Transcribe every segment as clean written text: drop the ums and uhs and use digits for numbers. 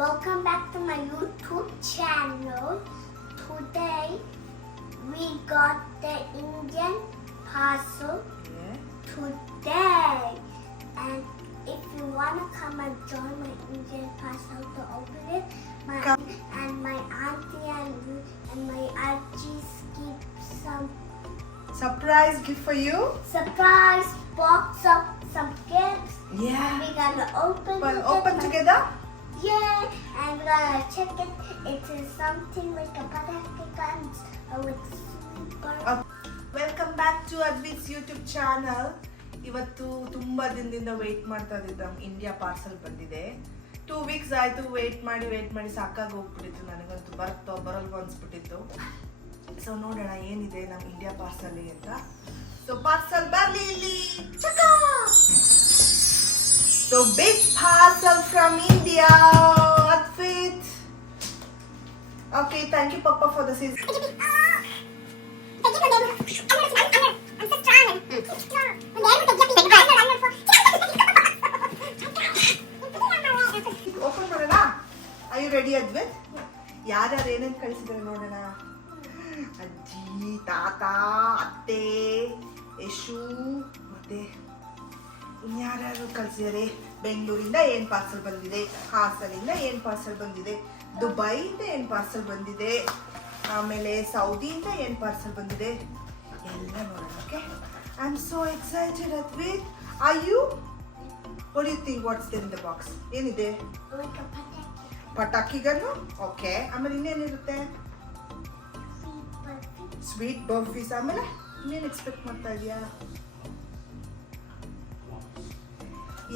Welcome back to my YouTube channel. Today we got the Indian parcel today. And if you want to come and join my Indian parcel to open it, my auntie and my aunties keep some surprise gift for you. Surprise box of some gifts. Yeah. We're gonna open together. Yeah, and we're gonna check it. It is something like a padaki guns with super. Welcome back to Advit's YouTube channel. ಇವತ್ತು ತುಂಬ ದಿನದಿಂದ weight ಮಾಡ್ತಾ ಇದ್ದಿದ್ದು ನಮ್ಮ India parcel ಬಂದಿದೆ. 2 weeks ಆಯಿತು weight ಮಾಡಿ ಸಾಕಾಗಿ ಹೋಗ್ಬಿಟ್ಟಿತ್ತು. ನನಗಂತೂ ಬರಲ್ವ ಅನ್ಸ್ಬಿಟ್ಟಿತ್ತು. ಸೊ ನೋಡೋಣ ಏನಿದೆ ನಮ್ಮ ಇಂಡಿಯಾ ಪಾರ್ಸಲ್ ಅಂತ. ಸೊ ಪಾರ್ಸಲ್ ಬರಲಿ ಇಲ್ಲಿ. So big parcel from India, Advit. Okay, thank you Papa for the season. Open ಮಾಡೋಣ. Are you ready Advit? ಯಾರ್ಯಾರು ಏನೇನು ಕಳಿಸಿದ್ರೆ ನೋಡೋಣ. ಅಜ್ಜಿ, ತಾತ, ಅತ್ತೆ, ಯಶು ಮತ್ತೆ ಇನ್ಯಾರ್ಯಾರು ಕಳಿಸಿದ್ದಾರೆ. ಬೆಂಗಳೂರಿಂದ ಏನು ಪಾರ್ಸಲ್ ಬಂದಿದೆ, ಹಾಸನಿಂದ ಏನು ಪಾರ್ಸಲ್ ಬಂದಿದೆ, ದುಬೈಯಿಂದ ಏನು ಪಾರ್ಸಲ್ ಬಂದಿದೆ, ಆಮೇಲೆ ಸೌದಿಯಿಂದ ಏನು ಪಾರ್ಸಲ್ ಬಂದಿದೆ ಎಲ್ಲ ನೋಡೋಣ. Okay, I am so excited Advit. Are you? What you think what's there in the box? ಏನಿದೆ? ಪಟಾಕಿ ಗನ್ನು. ಓಕೆ, ಆಮೇಲೆ ಇನ್ನೇನಿರುತ್ತೆ? ಸ್ವೀಟ್ ಬರ್ಫೀಸ್. ಆಮೇಲೆ ಇನ್ನೇನು ಎಕ್ಸ್ಪೆಕ್ಟ್ ಮಾಡ್ತಾ ಇದೆಯಾ?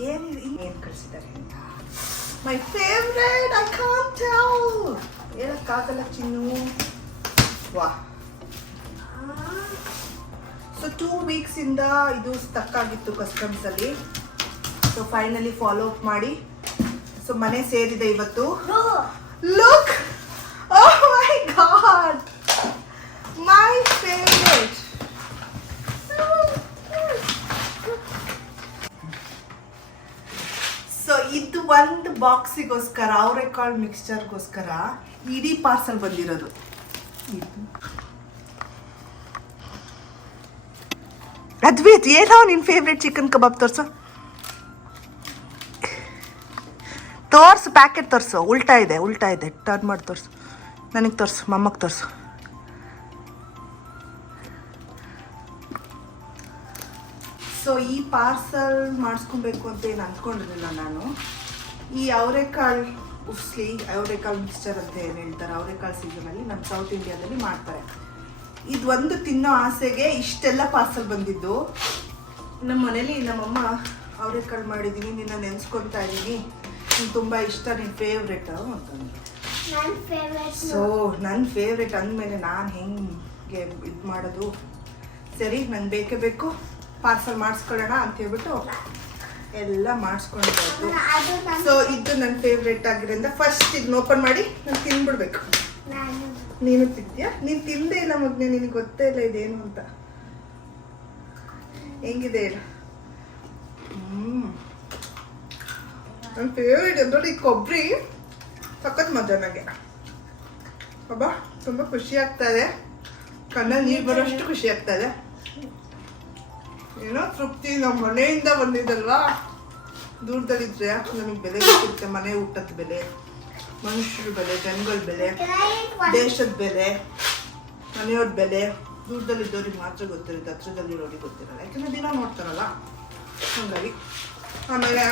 ಏನು ಕಳಿಸಿದ್ದಾರೆ ಅಂತ. My favourite, I can't tell. ಹೇಳಕ್ಕಾಗಲ್ಲ ಚಿನ್ನು. ವಾ. ಸೊ 2 weeks ಇಂದ ಇದು ಸ್ಟಕ್ ಆಗಿತ್ತು ಕಸ್ಟಮ್ಸ್ ಅಲ್ಲಿ. ಸೊ ಫೈನಲಿ ಫಾಲೋ ಅಪ್ ಮಾಡಿ ಸೊ ಮನೆ ಸೇರಿದೆ ಇವತ್ತು. Look, oh my god, my favourite. So ಇದು ಒಂದು ಬಾಕ್ಸಿಗೋಸ್ಕರ, ಅವರೆಕಾಳು ಮಿಕ್ಸ್ಚರ್ಗೋಸ್ಕರ ಇಡೀ ಪಾರ್ಸಲ್ ಬಂದಿರೋದು. ಅದ್ವಿತ್, ಏನೋ ನಿನ್ನ ಫೇವ್ರೆಟ್ ಚಿಕನ್ ಕಬಾಬ್ ತೋರಿಸು. ತೋರಿಸು, ಪ್ಯಾಕೆಟ್ ತೋರಿಸು. ಉಲ್ಟಾ ಇದೆ, ಟರ್ನ್ ಮಾಡಿ ತೋರಿಸು. ನನಗೆ ತೋರಿಸು, ಮಮ್ಮಗೆ ತೋರಿಸು. ಸೊ ಈ ಪಾರ್ಸಲ್ ಮಾಡಿಸ್ಕೊಬೇಕು ಅಂತ ಏನು ಅಂದ್ಕೊಂಡಿರಲಿಲ್ಲ ನಾನು. ಈ ಅವರೆಕಾಳು ಉಸ್ಲಿ, ಅವರೆಕಾಳು ಮಿಕ್ಸ್ಚರ್ ಅಂತ ಏನು ಹೇಳ್ತಾರೆ, ಅವರೆಕಾಳು ಸೀಸನಲ್ಲಿ ನಮ್ಮ ಸೌತ್ ಇಂಡಿಯಾದಲ್ಲಿ ಮಾಡ್ತಾರೆ. ಇದು ಒಂದು ತಿನ್ನೋ ಆಸೆಗೆ ಇಷ್ಟೆಲ್ಲ ಪಾರ್ಸಲ್ ಬಂದಿದ್ದು. ನಮ್ಮ ಮನೇಲಿ ನಮ್ಮಮ್ಮ ಅವರೆಕಾಳು ಮಾಡಿದ್ದೀನಿ, ನಿನ್ನ ನೆನೆಸ್ಕೊತಾ ಇದ್ದೀನಿ, ನಿಂಗೆ ತುಂಬ ಇಷ್ಟ, ನಿನ್ನ ಫೇವ್ರೇಟ್ ಅಂತಂದ್ರು. ಸೊ ನನ್ನ ಫೇವ್ರೇಟ್ ಅಂದಮೇಲೆ ನಾನು ಹೆಂಗೆ ಇದು ಮಾಡೋದು, ಸರಿ ನಂಗೆ ಬೇಕೇ ಬೇಕು, ಪಾರ್ಸಲ್ ಮಾಡಿಸ್ಕೊಳ್ಳೋಣ ಅಂತ ಹೇಳ್ಬಿಟ್ಟು ಎಲ್ಲ ಮಾಡಿಸ್ಕೊಂಡಿದ್ದು. ಸೊ ಇದು ನನ್ನ ಫೇವ್ರೇಟ್ ಆಗಿರೋದ್ರಿಂದ ಫಸ್ಟ್ ಇದನ್ನ ಓಪನ್ ಮಾಡಿ ನಾನು ತಿಂದ್ಬಿಡ್ಬೇಕು. ನೀನು ತಿಂದ್ಯಾ? ನೀನು ತಿಂದೇ ಇಲ್ಲ ಮೊದಲೇ, ನಿನಗೆ ಗೊತ್ತೇ ಇಲ್ಲ ಇದೇನು ಅಂತ. ಹೆಂಗಿದೆ ಹೇಳು? ನನ್ನ ಫೇವ್ರೇಟ್ ನೋಡಿ, ಕೊಬ್ಬರಿ ಸಖತ್ ಮಜಾ. ನನಗೆ ಅಬ್ಬಾ ತುಂಬ ಖುಷಿ ಆಗ್ತಾ ಇದೆ, ಕಣ್ಣಲ್ಲಿ ನೀರು ಬರೋಷ್ಟು ಖುಷಿ ಆಗ್ತಾ ಇದೆ. ಏನೋ ತೃಪ್ತಿ. ನಮ್ಮ ಮನೆಯಿಂದ ಬಂದಿದ್ದಲ್ವಾ, ದೂರದಲ್ಲಿದ್ರೆ ನಮಗೆ ಬೆಲೆ ಗೊತ್ತಿರುತ್ತೆ. ಮನೆ ಊಟದ ಬೆಲೆ, ಮನುಷ್ಯರ ಬೆಲೆ, ಜನಗಳ ಬೆಲೆ, ದೇಶದ ಬೆಲೆ, ಮನೆಯವ್ರ ಬೆಲೆ ದೂರದಲ್ಲಿದ್ದವ್ರಿಗೆ ಮಾತ್ರ ಗೊತ್ತಿರುತ್ತೆ, ಹತ್ರದಲ್ಲಿರೋರಿಗೆ ಗೊತ್ತಿರಲ್ಲ. ಯಾಕಂದ್ರೆ ದಿನ ನೋಡ್ತಾರಲ್ಲ, ಹಾಗಾಗಿ. ಆಮೇಲೆ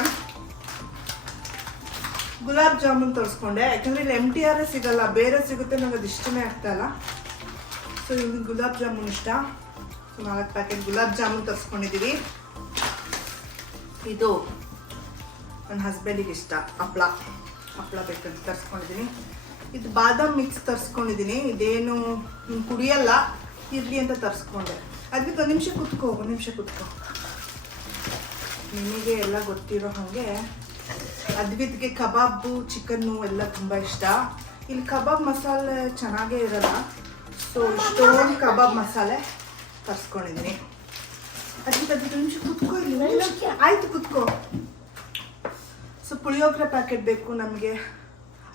ಗುಲಾಬ್ ಜಾಮೂನ್ ತರಿಸ್ಕೊಂಡೆ, ಯಾಕಂದ್ರೆ ಇಲ್ಲಿ MTR ಸಿಗಲ್ಲ, ಬೇರೆ ಸಿಗುತ್ತೆ, ನಂಗೆ ಅದು ಇಷ್ಟನೇ ಆಗ್ತಾಯಿಲ್ಲ. ಸೊ ಇಲ್ಲಿ ಗುಲಾಬ್ ಜಾಮೂನ್ ಇಷ್ಟ. So 4 packet gulab jamun ತರಿಸ್ಕೊಂಡಿದ್ದೀವಿ. ಇದು ನನ್ನ ಹಸ್ಬೆಂಡಿಗೆ ಇಷ್ಟ, ಹಪ್ಪಳ ಬೇಕಂತ ತರಿಸ್ಕೊಂಡಿದ್ದೀನಿ. ಇದು ಬಾದಾಮ್ ಮಿಕ್ಸ್ ತರಿಸ್ಕೊಂಡಿದ್ದೀನಿ. ಇದೇನು ಕುಡಿಯಲ್ಲ, ಇರಲಿ ಅಂತ ತರಿಸ್ಕೊಂಡೆ. ಅದಕ್ಕೆ ಒಂದು ನಿಮಿಷ ಕೂತ್ಕೋ. ನಿಮಗೆ ಎಲ್ಲ ಗೊತ್ತಿರೋ ಹಾಗೆ ಅದ್ವಿತ್ಗೆ ಕಬಾಬು, ಚಿಕನ್ನು ಎಲ್ಲ ತುಂಬ ಇಷ್ಟ. ಇಲ್ಲಿ ಕಬಾಬ್ ಮಸಾಲೆ ಚೆನ್ನಾಗೇ ಇರಲ್ಲ. ಸೊ ಇಷ್ಟೊಂದು ಕಬಾಬ್ ಮಸಾಲೆ ತರಿಸ್ಕೊಂಡಿದ್ದೀನಿ. ಅದಕ್ಕೆ ನಿಮಿಷ ಕೂತ್ಕೋ ಇಲ್ಲಿ. ಆಯ್ತು ಕೂತ್ಕೋ. ಸೊ ಪುಳಿಯೋಗರೆ ಪ್ಯಾಕೆಟ್ ಬೇಕು ನಮಗೆ.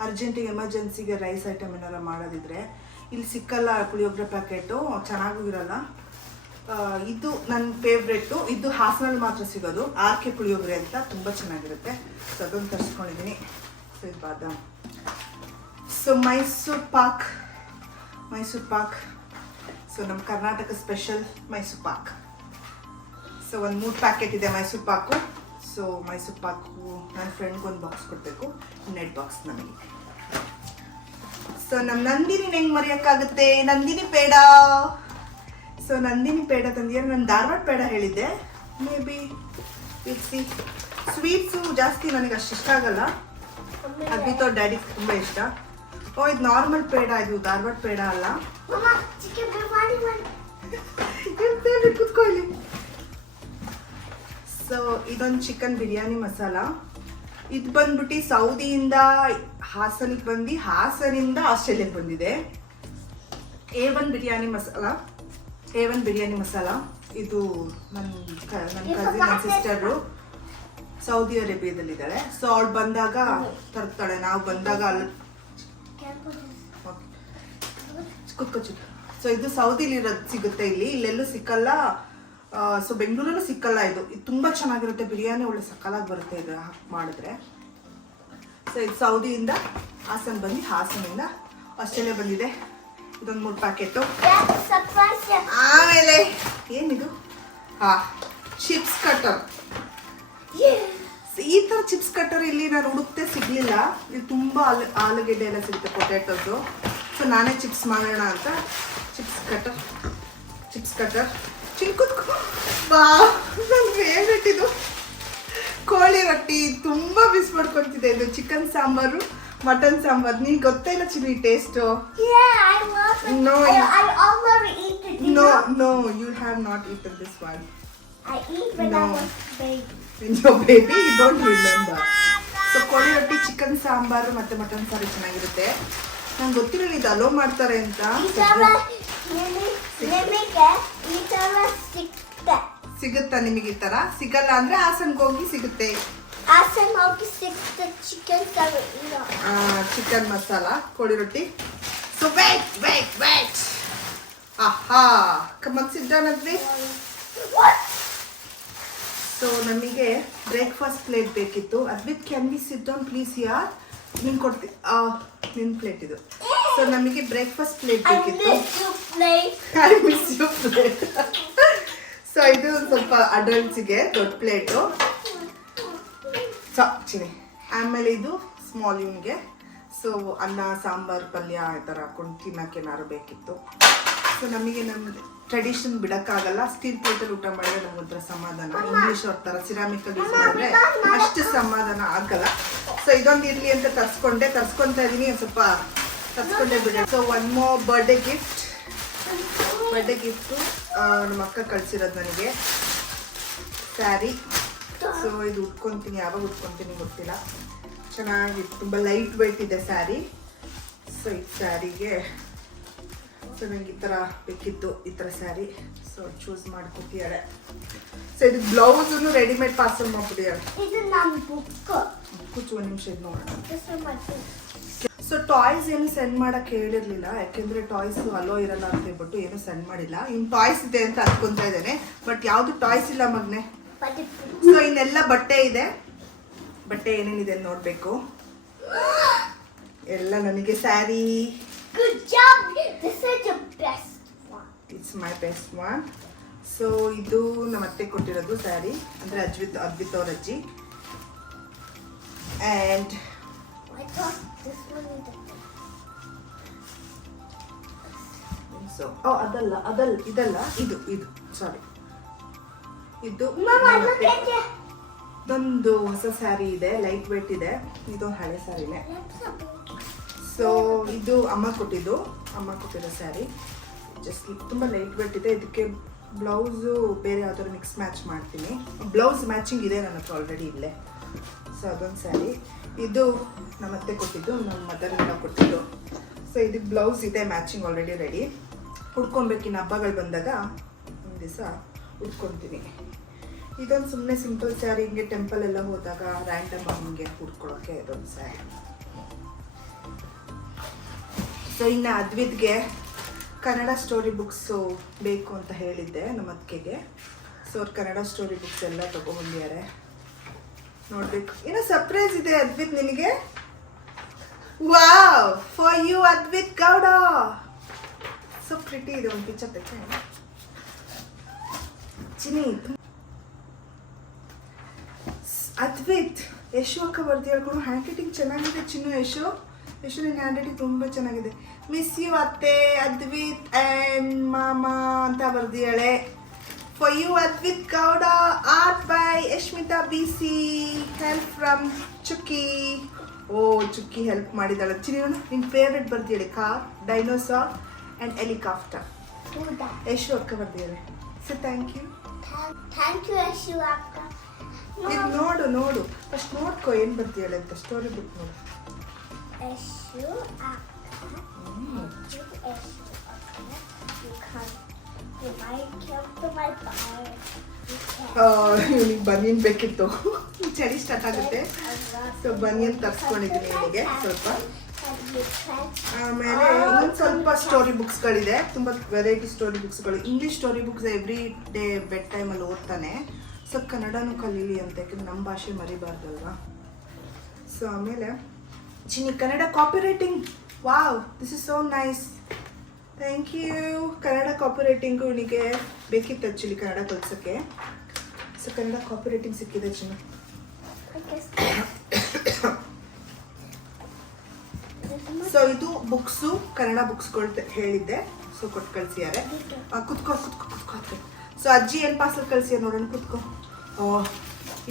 ಅರ್ಜೆಂಟಿಗೆ ಎಮರ್ಜೆನ್ಸಿಗೆ ರೈಸ್ ಐಟಮ್ ಏನಾರ ಮಾಡೋದಿದ್ರೆ ಇಲ್ಲಿ ಸಿಕ್ಕಲ್ಲ ಪುಳಿಯೋಗರೆ ಪ್ಯಾಕೆಟು, ಚೆನ್ನಾಗೂ ಇರಲ್ಲ. ಇದು ನನ್ನ ಫೇವ್ರೆಟ್ಟು. ಇದು ಹಾಸನಲ್ಲಿ ಮಾತ್ರ ಸಿಗೋದು, ಆರ್ಕೆ ಪುಳಿಯೋಗರೆ ಅಂತ, ತುಂಬ ಚೆನ್ನಾಗಿರುತ್ತೆ. ಸೊ ಅದನ್ನು ತರಿಸ್ಕೊಂಡಿದ್ದೀನಿ. ಸೊ ಇದು ಬಾದಾಮ್. ಸೊ ಮೈಸೂರು ಪಾಕ್. ಸೊ ನಮ್ಮ ಕರ್ನಾಟಕ ಸ್ಪೆಷಲ್ ಮೈಸೂರು ಪಾಕ್. ಸೊ ಒಂದು 3 ಪ್ಯಾಕೆಟ್ ಇದೆ ಮೈಸೂರು ಪಾಕು. ಸೊ ಮೈಸೂರು ಪಾಕು ನನ್ನ ಫ್ರೆಂಡ್ಗೆ ಒಂದು ಬಾಕ್ಸ್ ಕೊಡಬೇಕು, 2 ಬಾಕ್ಸ್ ನನಗೆ. ಸೊ ನಮ್ಮ ನಂದಿನಿ ಹೆಂಗೆ ಮರೆಯೋಕ್ಕಾಗುತ್ತೆ, ನಂದಿನಿ ಪೇಡ. ಸೊ ನಂದಿನಿ ಪೇಡ ತಂದಿದ್ದಾರೆ. ನಾನು ಧಾರವಾಡ ಪೇಡ ಹೇಳಿದ್ದೆ, ಮೇ ಬಿ ಇರ್ಸಿ. ಸ್ವೀಟ್ಸು ಜಾಸ್ತಿ ನನಗೆ ಅಷ್ಟು ಇಷ್ಟ ಆಗಲ್ಲ, ಅದ್ಬಿಟ್ಟು ಡ್ಯಾಡಿಗೆ ತುಂಬ ಇಷ್ಟ. ಓ ಇದು ನಾರ್ಮಲ್ ಪೇಡ, ಇದು ಧಾರವಾಡ ಪೇಡ ಅಲ್ಲ. ಕುತ್ಕೊಳ್ಳಿ. ಸೊ ಇದೊಂದು ಚಿಕನ್ ಬಿರಿಯಾನಿ ಮಸಾಲ. ಇದು ಬಂದ್ಬಿಟ್ಟು ಸೌದಿಯಿಂದ ಹಾಸನಿಗೆ ಬಂದು ಹಾಸನಿಂದ ಆಸ್ಟ್ರೇಲಿಯಾಗೆ ಬಂದಿದೆ. A1 ಬಿರಿಯಾನಿ ಮಸಾಲ. ಇದು ನನ್ನ ಕಸಿನ್, ನನ್ನ ಸಿಸ್ಟರು ಸೌದಿ ಅರೇಬಿಯಾದಲ್ಲಿದ್ದಾಳೆ. ಸೊ ಅವಳು ಬಂದಾಗ ತರ್ತಾಳೆ, ನಾವು ಬಂದಾಗ ಅಲ್ಲಿ ಕುತ್ಕೊಚ್ಚು. ಸೊ ಇದು ಸೌದಿಲಿರೋದು ಸಿಗುತ್ತೆ, ಇಲ್ಲೆಲ್ಲೂ ಸಿಕ್ಕಲ್ಲ. ಸೊ ಬೆಂಗಳೂರಲ್ಲೂ ಸಿಕ್ಕಲ್ಲ. ಇದು ತುಂಬ ಚೆನ್ನಾಗಿರುತ್ತೆ, ಬಿರಿಯಾನಿ ಒಳ್ಳೆ ಸಕ್ಕಲಾಗಿ ಬರುತ್ತೆ ಇದು ಮಾಡಿದ್ರೆ. ಸೊ ಇದು ಸೌದಿಯಿಂದ ಹಾಸನ್ ಬಂದು ಹಾಸನಿಂದ ಆಸ್ಟ್ರೇಲಿಯಾ ಬಂದಿದೆ. ಇದೊಂದು 3 ಪ್ಯಾಕೆಟು. ಆಮೇಲೆ ಏನಿದು, ಚಿಪ್ಸ್ ಕಟರ್. ಈ ಥರ ಚಿಪ್ಸ್ ಕಟರ್ ಇಲ್ಲಿ ನಾನು ಹುಡುಕ್ತೆ ಸಿಗ್ಲಿಲ್ಲ. ಇದು ತುಂಬ ಆಲೂಗೆಡ್ಡೆ ಎಲ್ಲ ಸಿಗುತ್ತೆ, ಪೊಟ್ಯಾಟೋಸು. ಸೊ ನಾನೇ ಚಿಪ್ಸ್ ಮಾಡೋಣ ಅಂತ ಚಿಪ್ಸ್ ಕಟರ್ ಚಿಂಕುತ್ಕೊ ಬಾ. ನನ್ನ ಫೇವ್ರೆಟ್ ಇದು ಕೋಳಿ ರೊಟ್ಟಿ, ತುಂಬ ಮಿಸ್ ಮಾಡ್ಕೊತಿದ್ದೆ. ಇದು ಚಿಕನ್ ಸಾಂಬಾರು, ಮಟನ್ ಸಾಂಬಾರು. ನಿನ್ಗೆ ಗೊತ್ತೇ ಇಲ್ಲ chilli taste. No, you have not eaten this one. I eat when I was baby. When you're baby, you don't remember. So ಕೋಳಿ ರೊಟ್ಟಿ, ಚಿಕನ್ ಸಾಂಬಾರು ಮತ್ತೆ ಮಟನ್ ಸಾರು ಚೆನ್ನಾಗಿರುತ್ತೆ. ನಂಗೆ ಗೊತ್ತಿರಲಿಲ್ಲ ಇದು ಅಲೋ ಮಾಡ್ತಾರೆ ಅಂತ. ಸಿಗುತ್ತಾ ನಿಮಗೆ ಈ ಥರ? ಸಿಗಲ್ಲ ಅಂದ್ರೆ ಹಾಸನ್ಗೆ ಹೋಗಿ ಸಿಗುತ್ತೆ. ಚಿಕನ್ ಮಸಾಲ, ಕೋಳಿ ರೊಟ್ಟಿ. So wait. ಆಹಾ, come on, sit down and wait. So ನಮಗೆ ಬ್ರೇಕ್ಫಾಸ್ಟ್ ಪ್ಲೇಟ್ ಬೇಕಿತ್ತು. Advit, can we sit down please ಯಾರ್? ನಿನ್ ಕೊಡ್ತಿ, ನಿನ್ ಪ್ಲೇಟ್ ಇದು. ಸೊ ನಮಗೆ ಬ್ರೇಕ್ಫಾಸ್ಟ್ ಪ್ಲೇಟ್ ಬೇಕಿತ್ತು. I miss you plate. So ಇದು ಸ್ವಲ್ಪ ಅಡಲ್ಟ್ಸಿಗೆ ದೊಡ್ಡ ಪ್ಲೇಟು. ಸೊ ಚಿನಿ. ಆಮೇಲೆ ಇದು ಸ್ಮಾಲ್ ಇವನ್ಗೆ. ಸೊ ಅನ್ನ, ಸಾಂಬಾರು, ಪಲ್ಯ ಈ ಥರ ಹಾಕೊಂಡು ತಿನ್ನೋಕೆ ಏನಾರು ಬೇಕಿತ್ತು. ಸೊ ನಮಗೆ ನಮ್ಮ ಟ್ರೆಡಿಷನ್ ಬಿಡೋಕ್ಕಾಗಲ್ಲ. ಸ್ಟೀಲ್ ಪ್ಲೇಟಲ್ಲಿ ಊಟ ಮಾಡಿದ್ರೆ ನಮ್ಗೆ ಒಂಥರ ಸಮಾಧಾನ. ಇಂಗ್ಲೀಷ್ ಅವ್ರ ಥರ ಸಿರಾಮಿಕಲ್ಲಿ ಯೂಸ್ ಮಾಡಿದ್ರೆ ಅಷ್ಟು ಸಮಾಧಾನ ಆಗಲ್ಲ. ಸೊ ಇದೊಂದು ಇರಲಿ ಅಂತ ತರ್ಸ್ಕೊತಾ ಇದ್ದೀನಿ. ಸ್ವಲ್ಪ ತರ್ಸ್ಕೊಂಡೇ ಬಿಡ. So one more birthday gift ನಮ್ಮ ಅಕ್ಕ ಕಳಿಸಿರೋದು ನನಗೆ ಸ್ಯಾರಿ. ಸೊ ಇದು ಉಟ್ಕೊತೀನಿ, ಯಾವಾಗ ಉಟ್ಕೊತೀನಿ ಗೊತ್ತಿಲ್ಲ. ಚೆನ್ನಾಗಿತ್ತು, ತುಂಬ ಲೈಟ್ ವೆಯ್ಟ್ ಇದೆ ಸ್ಯಾರಿ. ಸೊ ಈ ಸ್ಯಾರಿಗೆ ಸೊ ನಂಗೆ ಈ ಥರ ಬೇಕಿತ್ತು, ಈ ಥರ ಸ್ಯಾರಿ. ಸೊ ಚೂಸ್ ಮಾಡ್ಕೊತಿಯಾಳೆ. ಸೊ ಇದು ಬ್ಲೌಸನ್ನು ರೆಡಿಮೇಡ್ ಪಾರ್ಸಲ್ ಮಾಡ್ಬಿಟ್ಟಿಯಾಳೆ. ಕೂಚು ಒಂದು ನಿಮಿಷ ಇದು ನೋಡೋಣ. ಸೊ ಟಾಯ್ಸ್ ಏನು ಸೆಂಡ್ ಮಾಡಕ್ಕೆ ಹೇಳಿರಲಿಲ್ಲ, ಯಾಕೆಂದರೆ ಟಾಯ್ಸ್ ಅಲೋ ಇರಲ್ಲ ಅಂತ ಹೇಳ್ಬಿಟ್ಟು ಏನು ಸೆಂಡ್ ಮಾಡಿಲ್ಲ. ಇನ್ನು ಟಾಯ್ಸ್ ಇದೆ ಅಂತ ಅನ್ಕೊಂತಾ ಇದ್ದೇನೆ, ಬಟ್ ಯಾವುದು ಟಾಯ್ಸ್ ಇಲ್ಲ ಮಗನೆ. ಸೊ ಇನ್ನೆಲ್ಲ ಬಟ್ಟೆ ಇದೆ. ಬಟ್ಟೆ ಏನೇನಿದೆ ನೋಡಬೇಕು. ಎಲ್ಲ ನನಗೆ sari. Good job. This is the best one. It's my best one. So ಇದು ನಮ್ಮ ಅತ್ತೆ ಕೊಟ್ಟಿರೋದು ಸ್ಯಾರಿ, ಅಂದರೆ ಅದ್ವಿತ್ ಅವ್ರ ಅಜ್ಜಿ. And I thought this one is the best. So ಇದಲ್ಲ ಇದು ಸಾರಿ, ಇದು Mama, look at it. ಇದೊಂದು ಹೊಸ ಸ್ಯಾರಿ ಇದೆ, ಲೈಟ್ ವೇಟ್ ಇದೆ. ಇದೊಂದು ಹಳೆ ಸ್ಯಾರಿನೇ. ಸೊ ಇದು ಅಮ್ಮ ಕೊಟ್ಟಿರೋ ಸ್ಯಾರಿ. ಜಸ್ಟ್ ತುಂಬ ಲೈಟ್ ವೇಟ್ ಇದೆ. ಇದಕ್ಕೆ ಬ್ಲೌಸು ಬೇರೆ ಯಾವ್ದಾದ್ರು ಮಿಕ್ಸ್ ಮ್ಯಾಚ್ ಮಾಡ್ತೀನಿ. ಬ್ಲೌಸ್ ಮ್ಯಾಚಿಂಗ್ ಇದೆ ನನ್ನ ಹತ್ರ ಆಲ್ರೆಡಿ ಇಲ್ಲೇ. ಸೊ ಅದೊಂದು ಸ್ಯಾರಿ. ಇದು ನಮ್ಮ ಅತ್ತೆ ಕೊಟ್ಟಿದ್ದು, ನಮ್ಮ ಮದರಿಂದ ಕೊಟ್ಟಿದ್ದು. ಸೊ ಇದಕ್ಕೆ ಬ್ಲೌಸ್ ಇದೆ ಮ್ಯಾಚಿಂಗ್ ಆಲ್ರೆಡಿ ರೆಡಿ. ಉಟ್ಕೊಬೇಕಿನ್ನು ಹಬ್ಬಗಳು ಬಂದಾಗ ಒಂದು ದಿವಸ ಉಟ್ಕೊತೀನಿ. ಇದೊಂದು ಸುಮ್ಮನೆ ಸಿಂಪಲ್ ಸ್ಯಾರಿ, ಹಿಂಗೆ ಟೆಂಪಲ್ ಎಲ್ಲ ಹೋದಾಗ ರ್ಯಾಂಡಮ್ ಹಿಂಗೆ ಉಟ್ಕೊಳ್ಳೋಕ್ಕೆ ಇದೊಂದು ಸ್ಯಾರಿ. ಸೊ ಇನ್ನು ಅದ್ವಿತ್ಗೆ ಕನ್ನಡ ಸ್ಟೋರಿ ಬುಕ್ಸು ಬೇಕು ಅಂತ ಹೇಳಿದ್ದೆ ನಮ್ಮ ಅತ್ತಿಗೆಗೆ. ಸೊ ಅವ್ರು ಕನ್ನಡ ಸ್ಟೋರಿ ಬುಕ್ಸ್ ಎಲ್ಲ ತೊಗೊಬಂದಿದ್ದಾರೆ. ನೋಡಬೇಕು. ಏನೋ ಸರ್ಪ್ರೈಸ್ ಇದೆ ಅದ್ವಿತ್ ನಿನಗೆ. Wow, for you Advit Gowda. So pretty ಇದೆ. ಒಂದು ಪಿಕ್ಚರ್ ತೆಕ್ಕೆ ಚಿನಿ. ಅದ್ವಿತ್ ಯಶು ಅಕ್ಕ ಬರ್ದು ಹೇಳ್ಕೊಂಡು ಹ್ಯಾಂಡ್ ರೈಟಿಂಗ್ ಚೆನ್ನಾಗಿದೆ ಚಿನ್ನು. ಯಶು ನಿನ್ನ ಹ್ಯಾಂಡ್ ರೈಟಿಂಗ್ ತುಂಬ ಚೆನ್ನಾಗಿದೆ. ಮಿಸ್ ಯು ಅತ್ತೆ ಅದ್ವಿತ್ ಆ್ಯಂಡ್ ಮಾಮಾ ಅಂತ ಬರ್ದಿಯಾಳೆ. For you Advit Gowda, art by Yashmita BC, help from Chukki. ಓ ಚುಕ್ಕಿ ಹೆಲ್ಪ್ ಮಾಡಿದ್ದಾಳೆ. ಚಿನಿ ನಿನ್ನ ಫೇವ್ರೆಟ್ ಬರ್ದಿಯಾಳೆ. Car, dinosaur and helicopter. Yashu ಅಕ್ಕ ಬರ್ದಿಯಾಳೆ. So thank you. Thank you Yashu ಅಕ್ಕ. ಇದು ನೋಡು ಫಸ್ಟ್ ನೋಡ್ಕೊ ಏನು ಬರ್ದಿಯಾಳೆ ಅಂತ. ಸ್ಟೋರಿ ಬುಕ್ ನೋಡು. ಯಶು ಅಕ್ಕ, ಇವನಿಗೆ ಬನಿಯನ್ ಬೇಕಿತ್ತು. ಚಳಿ ಸ್ಟಾರ್ಟ್ ಆಗುತ್ತೆ. ಸೊ ಬನಿಯನ್ ತರಿಸ್ಕೊಂಡಿದ್ದೀನಿ ಇವನಿಗೆ ಸ್ವಲ್ಪ. ಆಮೇಲೆ ಇನ್ನೊಂದು ಸ್ವಲ್ಪ ಸ್ಟೋರಿ ಬುಕ್ಸ್ಗಳಿದೆ. ತುಂಬ ವೆರೈಟಿ ಸ್ಟೋರಿ ಬುಕ್ಸ್ಗಳು. English story books every day bed ಟೈಮಲ್ಲಿ ಓದ್ತಾನೆ. ಸೊ ಕನ್ನಡನೂ ಕಲೀಲಿ ಅಂತ, ಯಾಕಂದ್ರೆ ನಮ್ಮ ಭಾಷೆ ಮರಿಬಾರ್ದಲ್ವಾ. ಸೊ ಆಮೇಲೆ Chini Kannada copy writing. Wow, this is so nice. Thank you. Kannada copy writing ಇವನಿಗೆ ಬೇಕಿತ್ತು ಆ್ಯಕ್ಚುಲಿ ಕನ್ನಡ ಕಲ್ಸೋಕ್ಕೆ. ಸೊ ಕನ್ನಡ ಕಾಪಿ ರೈಟಿಂಗ್ ಸಿಕ್ಕಿದೆ ಚಿನ್ನ. ಸೊ ಇದು ಬುಕ್ಸು, ಕನ್ನಡ ಬುಕ್ಸ್ಗಳು ಹೇಳಿದ್ದೆ. ಸೊ ಕೊಟ್ಟು ಕಳಿಸಿದ್ದಾರೆ. ಕುತ್ಕೋ. ಸೊ ಅಜ್ಜಿ ಏನು ಪಾರ್ಸಲ್ ಕಳಿಸಿಯ ನೋಡೋಣ. ಕುತ್ಕೋ.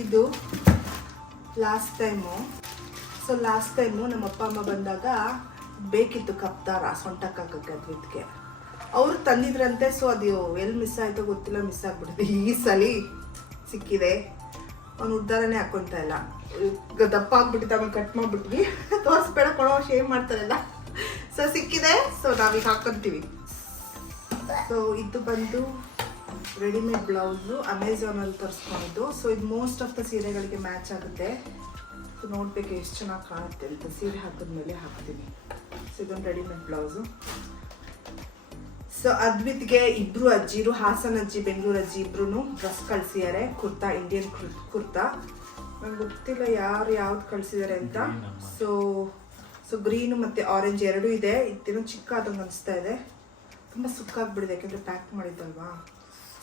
ಇದು ಲಾಸ್ಟ್ ಟೈಮು ನಮ್ಮ ಅಪ್ಪ ಅಮ್ಮ ಬಂದಾಗ ಬೇಕಿತ್ತು ಕಪ್ದಾರ ಸೊಂಟಕ್ಕಾಗಕ್ಕೆ ಅದ್ವಿತ್ಗೆ. ಅವರು ತಂದಿದ್ರಂತೆ. ಸೊ ಅದು ಎಲ್ಲಿ ಮಿಸ್ ಆಯಿತೋ ಗೊತ್ತಿಲ್ಲ, ಮಿಸ್ ಆಗಿಬಿಟ್ಟಿದೆ. ಈ ಸಲ ಸಿಕ್ಕಿದೆ. ಅವ್ನು ಉದ್ದಾರನೇ ಹಾಕ್ಕೊತಾ ಇಲ್ಲ. ದಪ್ಪ ಆಗ್ಬಿಟ್ಟಿದ್ದ. ಆಮೇಲೆ ಕಟ್ ಮಾಡಿಬಿಟ್ವಿ. ತೋರಿಸ್ಬೇಡ ಕೊಡೋ, ಶೇವ್ ಮಾಡ್ತಾರಲ್ಲ. ಸೊ ಸಿಕ್ಕಿದೆ. ಸೊ ನಾವೀಗ ಹಾಕ್ಕೊಂತೀವಿ. ಸೊ ಇದು ಬಂದು ರೆಡಿಮೇಡ್ ಬ್ಲೌಸು ಅಮೆಝಾನಲ್ಲಿ ತರಿಸ್ಕೊಂಡಿದ್ದು. ಸೊ ಇದು ಮೋಸ್ಟ್ ಆಫ್ ದ ಸೀರೆಗಳಿಗೆ ಮ್ಯಾಚ್ ಆಗುತ್ತೆ. ಸೊ ನೋಡ್ಬೇಕು ಎಷ್ಟು ಚೆನ್ನಾಗಿ ಕಾಣುತ್ತೆ ಅಂತ. ಸೀರೆ ಹಾಕಿದ್ಮೇಲೆ ಹಾಕ್ತೀನಿ. ಸೊ ಇದೊಂದು ರೆಡಿಮೇಡ್ ಬ್ಲೌಸು. ಸೊ ಅದ್ವಿತ್ಗೆ ಇಬ್ಬರು ಅಜ್ಜಿರು, ಹಾಸನ ಅಜ್ಜಿ, ಬೆಂಗಳೂರು ಅಜ್ಜಿ ಇಬ್ರು ಡ್ರೆಸ್ ಕಳಿಸಿದ್ದಾರೆ. ಕುರ್ತಾ, ಇಂಡಿಯನ್ ಕುರ್ತಾ. ನಂಗೆ ಗೊತ್ತಿಲ್ಲ ಯಾವ್ದು ಕಳಿಸಿದ್ದಾರೆ ಅಂತ. ಸೊ ಗ್ರೀನು ಮತ್ತು ಆರೆಂಜ್ ಎರಡೂ ಇದೆ. ಇದೇನೋ ಚಿಕ್ಕ ಆದಂಗೆ ಅನಿಸ್ತಾ ಇದೆ. ತುಂಬ ಸುಕ್ಕಾಗ್ಬಿಡಿದೆ ಯಾಕೆಂದರೆ ಪ್ಯಾಕ್ ಮಾಡಿದ್ದಲ್ವಾ.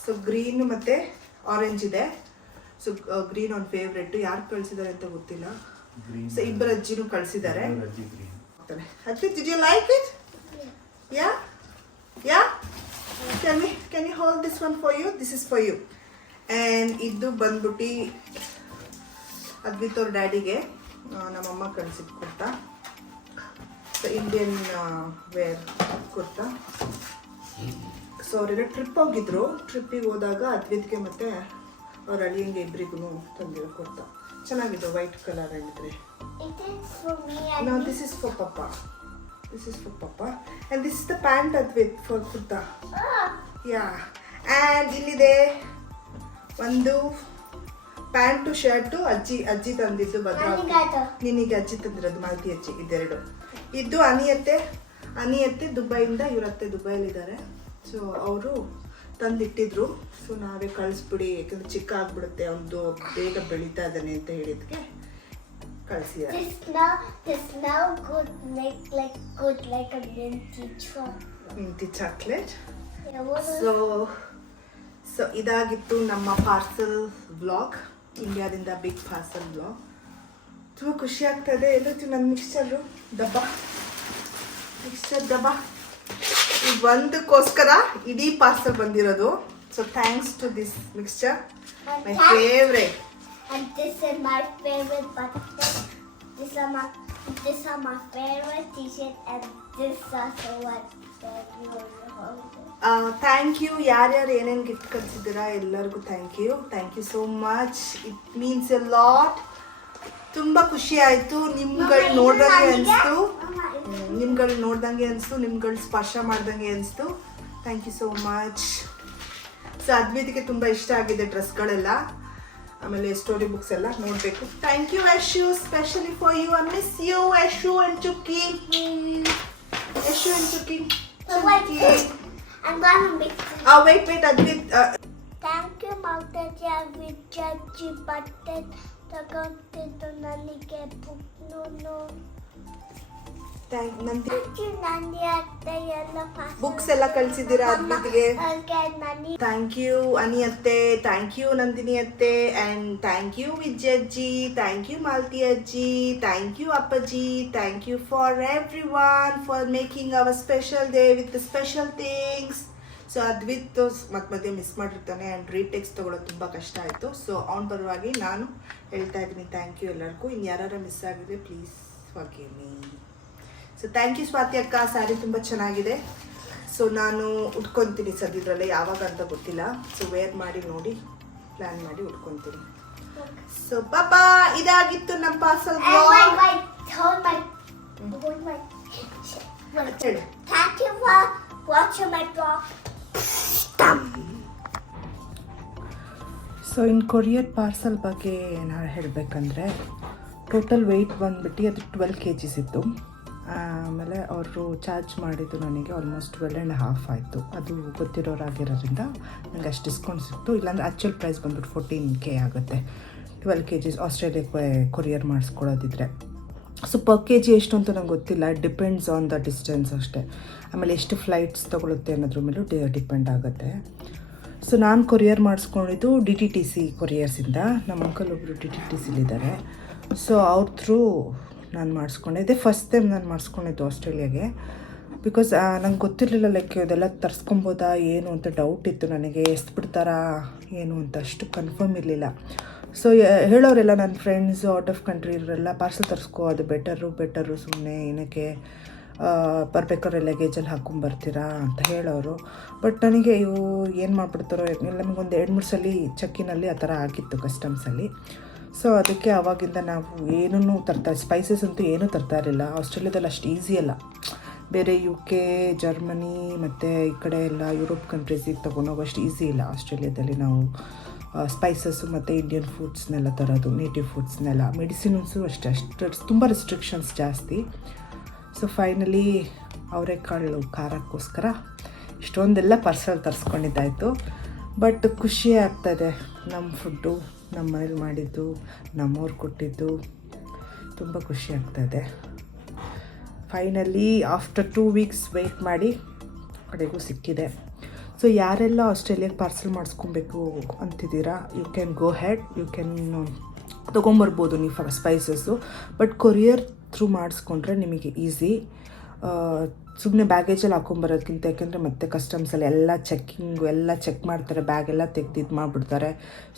ಸೊ ಗ್ರೀನು ಮತ್ತು ಆರೆಂಜ್ ಇದೆ. ಸೊ ಗ್ರೀನ್ ಒಂದು ಫೇವ್ರೆಟ್. ಯಾರು ಕಳಿಸಿದ್ದಾರೆ ಅಂತ ಗೊತ್ತಿಲ್ಲ. ಸೊ ಇಬ್ಬರು ಅಜ್ಜಿನೂ ಕಳಿಸಿದ್ದಾರೆ. Advit, did you like it? Yeah can you hold this one for you? This is for you. And ಇದು ಬಂದ್ಬಿಟ್ಟು ಅದ್ವಿತ್ ಅವ್ರ ಡ್ಯಾಡಿಗೆ ನಮ್ಮಮ್ಮ ಕಳಿಸಿದ್ದು kurta. So Indian wear kurta. So ಅವರೆಲ್ಲ ಟ್ರಿಪ್ ಹೋಗಿದ್ರು. ಟ್ರಿಪ್ಪಿಗೆ ಹೋದಾಗ ಅದ್ವಿತ್ಗೆ ಮತ್ತು ಅವ್ರ ಅಳಿಯಂಗೆ ಇಬ್ಬರಿಗೂ ತಂದಿರೋ ಕುರ್ತಾ ಚೆನ್ನಾಗಿದೆ. ವೈಟ್ ಕಲರ್ ಹೇಳಿದ್ರೆ. No, this is for Papa. And this is the pant Advit for kurta. Yeah. And ಇಲ್ಲಿದೆ ಒಂದು ಪ್ಯಾಂಟು ಶರ್ಟು ಅಜ್ಜಿ ತಂದಿದ್ದು ಭದ್ರಾವತಿ. ನಿನಗೆ ಅಜ್ಜಿ ತಂದಿರೋದು ಮಾಲತಿ ಅಜ್ಜಿ. ಇದೆರಡು. ಇದು ಅನಿಯತ್ತೆ ದುಬೈಯಿಂದ. ಇವರತ್ತೆ ದುಬೈಲಿದ್ದಾರೆ. ಸೊ ಅವರು ತಂದಿಟ್ಟಿದ್ರು. ಸೊ ನಾವೇ ಕಳಿಸ್ಬಿಡಿ ಯಾಕಂದ್ರೆ ಚಿಕ್ಕ ಆಗ್ಬಿಡುತ್ತೆ, ಒಂದು ಬೇಗ ಬೆಳೀತಾ ಇದ್ದಾನೆ ಅಂತ ಹೇಳಿದ್ಕೆ ಕಳಿಸಿದ್ದಾರೆ. Minty chocolate. ಸೊ ಇದಾಗಿತ್ತು ನಮ್ಮ ಪಾರ್ಸಲ್ ವ್ಲಾಗ್. ಇಂಡಿಯಾದಿಂದ ಬಿಗ್ ಪಾರ್ಸಲ್ ವ್ಲಾಗ್. ತುಂಬ ಖುಷಿ ಆಗ್ತಾ ಇದೆ. ಎಲ್ಲೂ ನನ್ನ ಮಿಕ್ಸ್ಚರ್ ಡಬ್ಬ ಒಂದಕ್ಕೋಸ್ಕರ ಇಡೀ ಪಾರ್ಸಲ್ ಬಂದಿರೋದು. So thanks to this mixture, my favourite. And this is my favorite button. This are my favorite t-shirt, and this is also what you will. Thank you. ಯಾರ್ಯಾರು ಏನೇನು ಗಿಫ್ಟ್ ಕಳಿಸಿದ್ದೀರಾ ಎಲ್ಲರಿಗೂ thank you so much. It means a lot. ತುಂಬ ಖುಷಿ ಆಯಿತು. ನಿಮ್ಗಳು ನೋಡ್ದಂಗೆ ಅನಿಸ್ತು, ನಿಮ್ಗಳು ಸ್ಪರ್ಶ ಮಾಡ್ದಂಗೆ ಅನಿಸ್ತು. Thank you so much. So ಅದ್ವಿತಿಗೆ ತುಂಬ ಇಷ್ಟ ಆಗಿದೆ ಡ್ರೆಸ್ಗಳೆಲ್ಲ, ಆಮೇಲೆ ಸ್ಟೋರಿ ಬುಕ್ಸ್ ಎಲ್ಲ ನೋಡಬೇಕು. Thank you Yashu, specially for you. I miss you Yashu and Chukki. Yeshu and Chucky. So wait, I'm gonna make. Wait, Advit. Thank you, Maltaji, Vijaji, Button, ತಗೊಂಡಿದ್ದು ನನಗೆ ಬುಕ್ನು. Thank you, Nandi ಅತ್ತೆ ಎಲ್ಲ ಬುಕ್ಸ್ ಎಲ್ಲ ಕಳಿಸಿದ್ದೀರಾ ಅದ್ವಿತ್ಗೆ. ನನಿ. ಥ್ಯಾಂಕ್ ಯು ಅನಿ ಅತ್ತೆ, thank you Nandini ಅತ್ತೆ, and thank you ವಿಜಯಜ್ಜಿ, thank you Malti ಅಜ್ಜಿ, thank you ಅಪ್ಪಾಜಿ, thank you for every one for making our special day with special things. So Advit ಮಧ್ಯೆ ಮಿಸ್ ಮಾಡಿರ್ತಾನೆ ಆ್ಯಂಡ್ ರೀಟೆಕ್ಸ್ ತೊಗೊಳೋದು ತುಂಬ ಕಷ್ಟ ಆಯಿತು. ಸೊ ಅವ್ನ ಪರವಾಗಿ ನಾನು ಹೇಳ್ತಾ ಇದ್ದೀನಿ ಥ್ಯಾಂಕ್ ಯು ಎಲ್ಲರಿಗೂ. ಇನ್ನು ಯಾರು ಮಿಸ್ ಆಗಿದ್ರೆ please forgive me. So thank you Swathi ಅಕ್ಕ, ಸ್ಯಾರಿ ತುಂಬ ಚೆನ್ನಾಗಿದೆ. ಸೊ ನಾನು ಉಟ್ಕೊತೀನಿ ಸದ್ಯದ್ರಲ್ಲೇ, ಯಾವಾಗ ಅಂತ ಗೊತ್ತಿಲ್ಲ. ಸೊ ವೇರ್ ಮಾಡಿ ನೋಡಿ ಪ್ಲ್ಯಾನ್ ಮಾಡಿ ಉಟ್ಕೊತೀನಿ. ಸೊ ಪಾಪಾ ಇದಾಗಿತ್ತು ನಮ್ಮ ಪಾರ್ಸಲ್. ಹೇಳಿ. Thank you for watching my vlog. So ಇನ್ನು ಕೊರಿಯರ್ ಪಾರ್ಸಲ್ ಬಗ್ಗೆ ಏನಾರು ಹೇಳಬೇಕಂದ್ರೆ ಟೋಟಲ್ ವೆಯ್ಟ್ ಬಂದುಬಿಟ್ಟು ಅದು 12 kgs ಇತ್ತು. ಆಮೇಲೆ ಅವರು ಚಾರ್ಜ್ ಮಾಡಿದ್ದು ನನಗೆ ಆಲ್ಮೋಸ್ಟ್ 12.5 ಆಯಿತು. ಅದು ಗೊತ್ತಿರೋರಾಗಿರೋದ್ರಿಂದ ನನಗೆ ಅಷ್ಟು ಡಿಸ್ಕೌಂಟ್ ಸಿಕ್ತು. ಇಲ್ಲಾಂದರೆ ಆ್ಯಕ್ಚುಲ್ ಪ್ರೈಸ್ ಬಂದ್ಬಿಟ್ಟು 14K ಆಗುತ್ತೆ 12 kgs ಆಸ್ಟ್ರೇಲಿಯಾಕ್ಕೆ ಕೊರಿಯರ್ ಮಾಡಿಸ್ಕೊಳ್ಳೋದಿದ್ರೆ. ಸೊ ಪರ್ kg ಎಷ್ಟು ಅಂತ ನಂಗೆ ಗೊತ್ತಿಲ್ಲ, ಡಿಪೆಂಡ್ಸ್ ಆನ್ ದ ಡಿಸ್ಟೆನ್ಸ್ ಅಷ್ಟೇ. ಆಮೇಲೆ ಎಷ್ಟು ಫ್ಲೈಟ್ಸ್ ತೊಗೊಳುತ್ತೆ ಅನ್ನೋದ್ರ ಮೇಲೂ ಡಿಪೆಂಡ್ ಆಗುತ್ತೆ. ಸೊ ನಾನು ಕೊರಿಯರ್ ಮಾಡಿಸ್ಕೊಂಡಿದ್ದು DTTC ಕೊರಿಯರ್ಸಿಂದ. ನಮ್ಮ ಅಂಕಲ್ ಒಬ್ಬರು DTTCಲಿದ್ದಾರೆ. ಸೊ ಅವ್ರ ಥ್ರೂ ನಾನು ಮಾಡಿಸ್ಕೊಂಡಿದ್ದೆ. ಫಸ್ಟ್ ಟೈಮ್ ನಾನು ಮಾಡಿಸ್ಕೊಂಡಿದ್ದು ಆಸ್ಟ್ರೇಲಿಯಾಗೆ. ಬಿಕಾಸ್ ನಂಗೆ ಗೊತ್ತಿರಲಿಲ್ಲ ಲೈಕ್ ಇದೆಲ್ಲ ತರಿಸ್ಕೊಬೋದಾ ಏನು ಅಂತ ಡೌಟ್ ಇತ್ತು ನನಗೆ. ಬಿಡ್ತಾರಾ ಏನು ಅಂತ ಅಷ್ಟು ಕನ್ಫರ್ಮ್ ಇರಲಿಲ್ಲ. ಸೊ ಹೇಳೋರೆಲ್ಲ ನನ್ನ ಫ್ರೆಂಡ್ಸು ಔಟ್ ಆಫ್ ಕಂಟ್ರಿ ಇರೋರೆಲ್ಲ ಪಾರ್ಸಲ್ ತರಿಸ್ಕೋ, ಅದು ಬೆಟರು, ಸುಮ್ಮನೆ ಏನಕ್ಕೆ ಬರ್ಬೇಕಾದ್ರೆ ಲಗೇಜಲ್ಲಿ ಹಾಕ್ಕೊಂಬರ್ತೀರಾ ಅಂತ ಹೇಳೋರು. ಬಟ್ ನನಗೆ ಇವು ಏನು ಮಾಡಿಬಿಡ್ತಾರೋ ನಮಗೊಂದು 2-3 ಸಲ ಚೆಕ್ಕಿನಲ್ಲಿ ಆ ಥರ ಆಗಿತ್ತು ಕಸ್ಟಮ್ಸಲ್ಲಿ. ಸೊ ಅದಕ್ಕೆ ಆವಾಗಿಂದ ನಾವು ಏನೂ ಸ್ಪೈಸಸ್ ಅಂತೂ ಏನೂ ತರ್ತಾ ಇರಲಿಲ್ಲ. ಆಸ್ಟ್ರೇಲಿಯಾದಲ್ಲಿ ಅಷ್ಟು ಈಸಿ ಅಲ್ಲ. ಬೇರೆ UK, ಜರ್ಮನಿ ಮತ್ತು ಈ ಕಡೆ ಎಲ್ಲ ಯುರೋಪ್ ಕಂಟ್ರೀಸಿಗೆ ತೊಗೊಂಡೋಗೋಷ್ಟು ಈಸಿ ಇಲ್ಲ ಆಸ್ಟ್ರೇಲಿಯಾದಲ್ಲಿ. ನಾವು ಸ್ಪೈಸಸ್ಸು ಮತ್ತು ಇಂಡಿಯನ್ ಫುಡ್ಸ್ನೆಲ್ಲ ತರೋದು, ನೇಟಿವ್ ಫುಡ್ಸ್ನೆಲ್ಲ. ಮೆಡಿಸಿನ್ಸು ಅಷ್ಟು ತುಂಬ ರೆಸ್ಟ್ರಿಕ್ಷನ್ಸ್ ಜಾಸ್ತಿ. ಸೊ ಫೈನಲಿ ಅವರೆಕಾಳು ಖಾರಕ್ಕೋಸ್ಕರ ಇಷ್ಟೊಂದೆಲ್ಲ ಪಾರ್ಸಲ್ ತರಿಸ್ಕೊಂಡಿದ್ದಾಯಿತು. ಬಟ್ ಖುಷಿ ಆಗ್ತಾಯಿದೆ. ನಮ್ಮ ಫುಡ್ಡು ನಮ್ಮ ಮನೇಲಿ ಮಾಡಿದ್ದು, ನಮ್ಮವ್ರು ಕೊಟ್ಟಿದ್ದು ತುಂಬ ಖುಷಿ ಆಗ್ತಾಯಿದೆ. ಫೈನಲಿ ಆಫ್ಟರ್ 2 weeks ವೆಯ್ಟ್ ಮಾಡಿ ಕಡೆಗೂ ಸಿಕ್ಕಿದೆ. ಸೊ ಯಾರೆಲ್ಲ ಆಸ್ಟ್ರೇಲಿಯಾಗೆ ಪಾರ್ಸಲ್ ಮಾಡಿಸ್ಕೊಬೇಕು ಅಂತಿದ್ದೀರಾ, you can go head, you can ತೊಗೊಂಬರ್ಬೋದು ನೀವು ಸ್ಪೈಸಸ್ಸು. ಬಟ್ ಕೊರಿಯರ್ ಥ್ರೂ ಮಾಡಿಸ್ಕೊಂಡ್ರೆ ನಿಮಗೆ ಈಸಿ. ಸುಮ್ಮನೆ ಬ್ಯಾಗೇಜಲ್ಲಿ ಹಾಕ್ಕೊಂಬರೋದಕ್ಕಿಂತ, ಯಾಕೆಂದರೆ ಮತ್ತೆ ಕಸ್ಟಮ್ಸಲ್ಲಿ ಎಲ್ಲ ಚೆಕ್ಕಿಂಗು ಎಲ್ಲ ಚೆಕ್ ಮಾಡ್ತಾರೆ, ಬ್ಯಾಗೆಲ್ಲ ತೆಗ್ದು ಇದು ಮಾಡಿಬಿಡ್ತಾರೆ.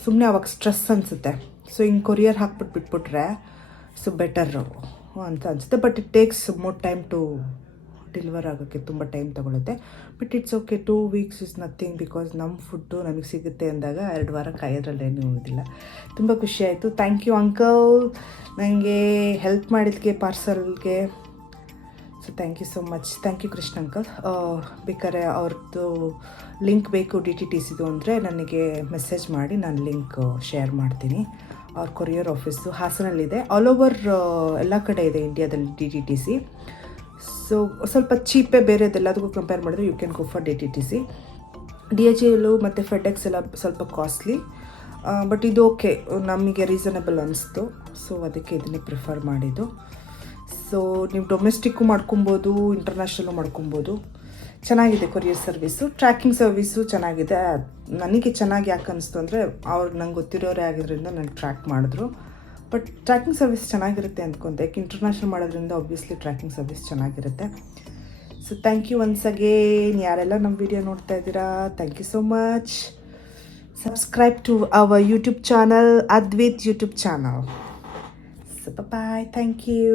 ಸುಮ್ಮನೆ ಅವಾಗ ಸ್ಟ್ರೆಸ್ ಅನಿಸುತ್ತೆ. ಸೊ ಹಿಂಗೆ ಕೊರಿಯರ್ ಬಿಟ್ಬಿಟ್ರೆ ಸೊ ಬೆಟರು ಅಂತ ಅನಿಸುತ್ತೆ. But it takes more time to deliver ಆಗೋಕ್ಕೆ ತುಂಬ ಟೈಮ್ ತೊಗೊಳುತ್ತೆ. But it's okay, 2 weeks is nothing. Because ನಮ್ಮ ಫುಡ್ಡು ನಮಗೆ ಸಿಗುತ್ತೆ ಅಂದಾಗ 2 ವಾರ ಕಾಯೋದ್ರಲ್ಲೇನೂ ಇರೋದಿಲ್ಲ. ತುಂಬ ಖುಷಿ ಆಯಿತು. ಥ್ಯಾಂಕ್ ಯು ಅಂಕಲ್, ನನಗೆ ಹೆಲ್ಪ್ ಮಾಡಿದ್ದಕ್ಕೆ ಪಾರ್ಸಲ್ಗೆ. So thank you so much. Thank you Krishna uncle. ಬೇಕಾದ್ರೆ ಅವ್ರದ್ದು ಲಿಂಕ್ ಬೇಕು DTTCದು ಅಂದರೆ ನನಗೆ ಮೆಸೇಜ್ ಮಾಡಿ, ನಾನು ಲಿಂಕ್ ಶೇರ್ ಮಾಡ್ತೀನಿ. ಅವ್ರ ಕೊರಿಯರ್ ಆಫೀಸು ಹಾಸನಲ್ಲಿದೆ. ಆಲ್ ಓವರ್ ಎಲ್ಲ ಕಡೆ ಇದೆ ಇಂಡಿಯಾದಲ್ಲಿ DTTC. ಸೊ ಸ್ವಲ್ಪ ಚೀಪೇ ಬೇರೆದೆಲ್ಲದಕ್ಕೂ ಕಂಪೇರ್ ಮಾಡಿದ್ರೆ you can go for DTTC. DHL ಮತ್ತು FedEx ಎಲ್ಲ ಸ್ವಲ್ಪ ಕಾಸ್ಟ್ಲಿ. ಬಟ್ ಇದು ಓಕೆ, ನಮಗೆ ರೀಸನಬಲ್ ಅನಿಸ್ತು. ಸೊ ಅದಕ್ಕೆ ಇದನ್ನೇ ಪ್ರಿಫರ್ ಮಾಡಿದ್ದು. ಸೊ ನೀವು ಡೊಮೆಸ್ಟಿಕ್ಕು ಮಾಡ್ಕೊಬೋದು, ಇಂಟರ್ನ್ಯಾಷನಲ್ಲು ಮಾಡ್ಕೊಬೋದು. ಚೆನ್ನಾಗಿದೆ ಕೊರಿಯರ್ ಸರ್ವಿಸು. ಟ್ರ್ಯಾಕಿಂಗ್ ಸರ್ವಿಸು ಚೆನ್ನಾಗಿದೆ. ನನಗೆ ಚೆನ್ನಾಗಿ ಯಾಕೆ ಅನಿಸ್ತು ಅಂದರೆ ಅವ್ರು ನಂಗೆ ಗೊತ್ತಿರೋರೇ ಆಗಿದ್ದರಿಂದ ನನಗೆ ಟ್ರ್ಯಾಕ್ ಮಾಡಿದ್ರು. ಬಟ್ ಟ್ರ್ಯಾಕಿಂಗ್ ಸರ್ವಿಸ್ ಚೆನ್ನಾಗಿರುತ್ತೆ ಅಂದ್ಕೊಂಡೆ. ಯಾಕೆ ಇಂಟರ್ನ್ಯಾಷನಲ್ ಮಾಡೋದ್ರಿಂದ ಆಬ್ವಿಯಸ್ಲಿ ಟ್ರ್ಯಾಕಿಂಗ್ ಸರ್ವಿಸ್ ಚೆನ್ನಾಗಿರುತ್ತೆ. So thank you once again. ಯಾರೆಲ್ಲ ನಮ್ಮ ವಿಡಿಯೋ ನೋಡ್ತಾ ಇದ್ದೀರಾ, thank you so much. Subscribe to our YouTube channel, Advit YouTube channel. So bye, thank you.